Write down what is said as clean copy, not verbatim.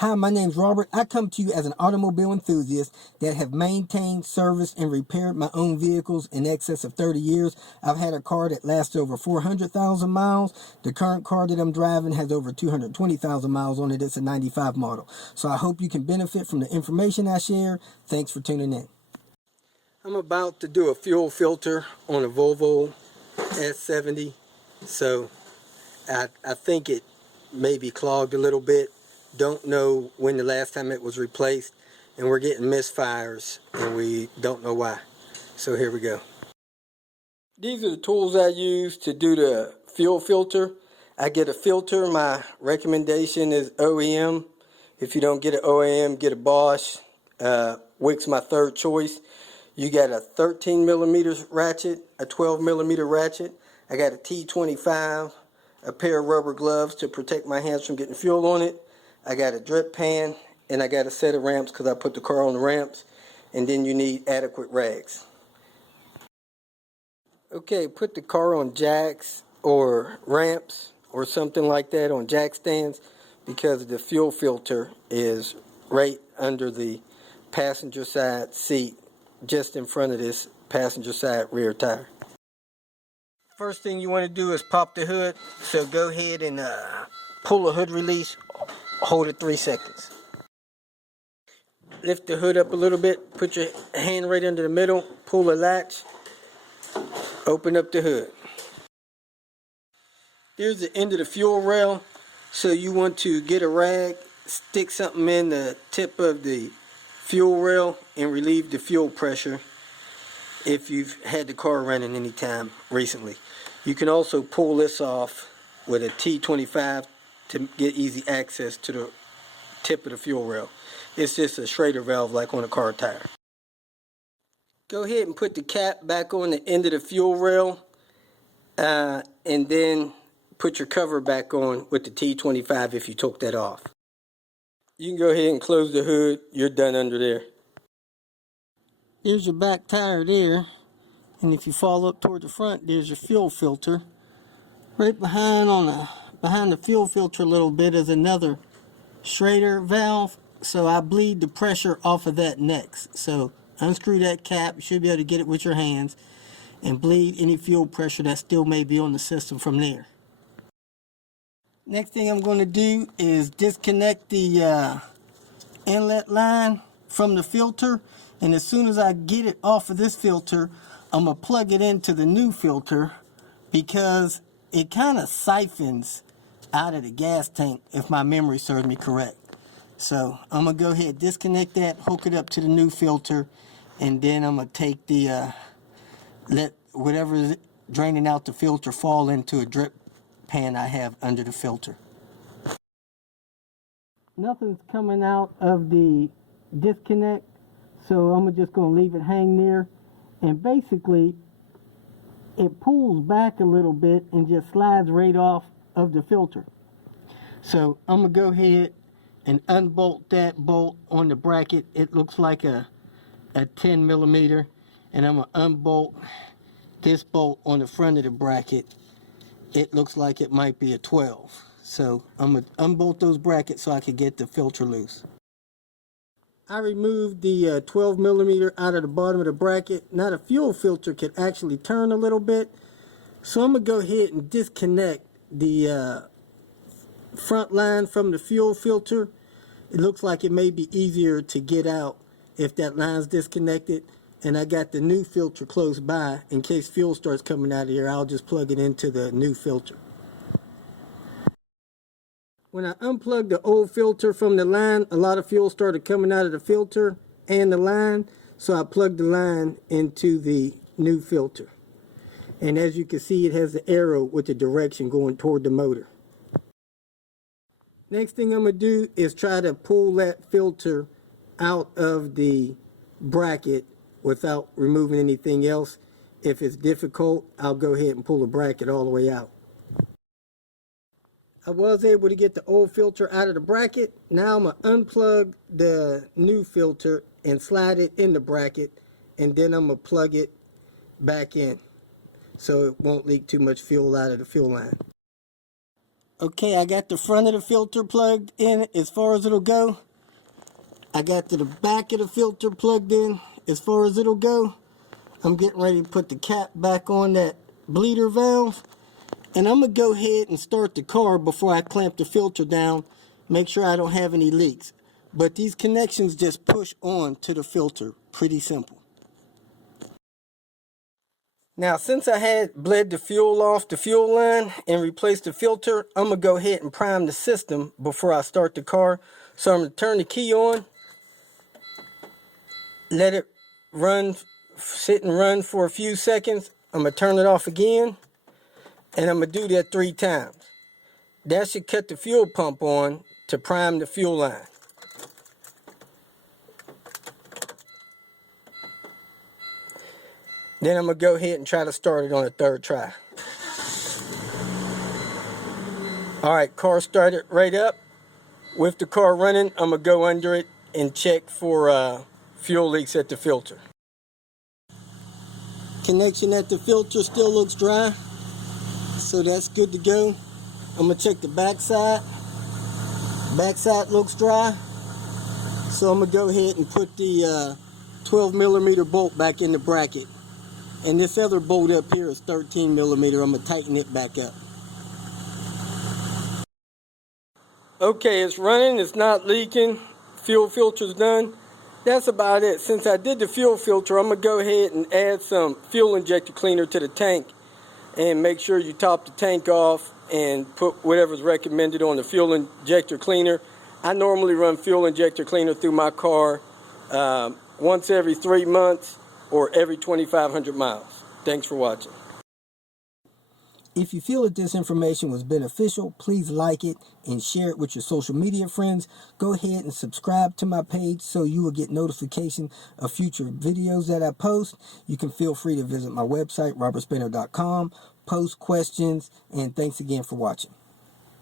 Hi, my name's Robert. I come to you as an automobile enthusiast that have maintained, serviced, and repaired my own vehicles in excess of 30 years. I've had a car that lasts over 400,000 miles. The current car that I'm driving has over 220,000 miles on it. It's a 95 model. So I hope you can benefit from the information I share. Thanks for tuning in. I'm about to do a fuel filter on a Volvo S70. So I think it may be clogged a little bit. Don't know when the last time it was replaced, and we're getting misfires and we don't know why. So here we go. These are the tools I use to do the fuel filter. I get a filter. My recommendation is OEM. If you don't get an OEM, get a Bosch. Wick's my third choice. You got a 13 millimeter ratchet, a 12 millimeter ratchet. I got a T25, a pair of rubber gloves to protect my hands from getting fuel on it. I got a drip pan, and I got a set of ramps because I put the car on the ramps. And then you need adequate rags. Okay, put the car on jacks or ramps or something like that, on jack stands, because the fuel filter is right under the passenger side seat, just in front of this passenger side rear tire. First thing you want to do is pop the hood. So go ahead and pull the hood release. Hold it 3 seconds. Lift the hood up a little bit. Put your hand right under the middle. Pull the latch. Open up the hood. Here's the end of the fuel rail. So you want to get a rag, stick something in the tip of the fuel rail and relieve the fuel pressure if you've had the car running any time recently. You can also pull this off with a T25 to get easy access to the tip of the fuel rail. It's just a Schrader valve like on a car tire. Go ahead and put the cap back on the end of the fuel rail, and then put your cover back on with the T25 if you took that off. You can go ahead and close the hood. You're done under there. There's your back tire there, and if you follow up toward the front, there's your fuel filter. Right behind the fuel filter a little bit is another Schrader valve, so I bleed the pressure off of that next. So unscrew that cap. You should be able to get it with your hands and bleed any fuel pressure that still may be on the system from there. Next thing I'm going to do is disconnect the inlet line from the filter, and as soon as I get it off of this filter, I'm going to plug it into the new filter because it kind of siphons out of the gas tank, if my memory serves me correct. So I'm going to go ahead, disconnect that, hook it up to the new filter, and then I'm going to take the, let whatever is draining out the filter fall into a drip pan I have under the filter. Nothing's coming out of the disconnect, so I'm just going to leave it hang there, and basically it pulls back a little bit and just slides right off of the filter. So I'm going to go ahead and unbolt that bolt on the bracket. It looks like a 10 millimeter, and I'm going to unbolt this bolt on the front of the bracket. It looks like it might be a 12. So I'm going to unbolt those brackets so I can get the filter loose. I removed the 12 millimeter out of the bottom of the bracket. Now the fuel filter can actually turn a little bit. So I'm going to go ahead and disconnect the front line from the fuel filter. It looks like it may be easier to get out if that line's disconnected. And I got the new filter close by. In case fuel starts coming out of here, I'll just plug it into the new filter. When I unplugged the old filter from the line, a lot of fuel started coming out of the filter and the line, so I plugged the line into the new filter. And as you can see, it has the arrow with the direction going toward the motor. Next thing I'm going to do is try to pull that filter out of the bracket without removing anything else. If it's difficult, I'll go ahead and pull the bracket all the way out. I was able to get the old filter out of the bracket. Now I'm going to unplug the new filter and slide it in the bracket, and then I'm going to plug it back in so it won't leak too much fuel out of the fuel line. Okay, I got the front of the filter plugged in as far as it'll go. I got to the back of the filter plugged in as far as it'll go. I'm getting ready to put the cap back on that bleeder valve. And I'm going to go ahead and start the car before I clamp the filter down. Make sure I don't have any leaks. But these connections just push on to the filter. Pretty simple. Now, since I had bled the fuel off the fuel line and replaced the filter, I'm going to go ahead and prime the system before I start the car. So I'm going to turn the key on, let it run, sit and run for a few seconds. I'm going to turn it off again, and I'm going to do that 3 times. That should cut the fuel pump on to prime the fuel line. Then I'm going to go ahead and try to start it on a 3rd try. Alright, car started right up. With the car running, I'm going to go under it and check for fuel leaks at the filter. Connection at the filter still looks dry, so that's good to go. I'm going to check the backside. Backside looks dry, so I'm going to go ahead and put the 12 millimeter bolt back in the bracket. And this other bolt up here is 13 millimeter. I'm going to tighten it back up. Okay, it's running, it's not leaking. Fuel filter's done. That's about it. Since I did the fuel filter, I'm going to go ahead and add some fuel injector cleaner to the tank. And make sure you top the tank off and put whatever's recommended on the fuel injector cleaner. I normally run fuel injector cleaner through my car once every 3 months or every 2,500 miles. Thanks for watching. If you feel that this information was beneficial, please like it and share it with your social media friends. Go ahead and subscribe to my page so you will get notification of future videos that I post. You can feel free to visit my website, robertspinner.com, post questions, and thanks again for watching.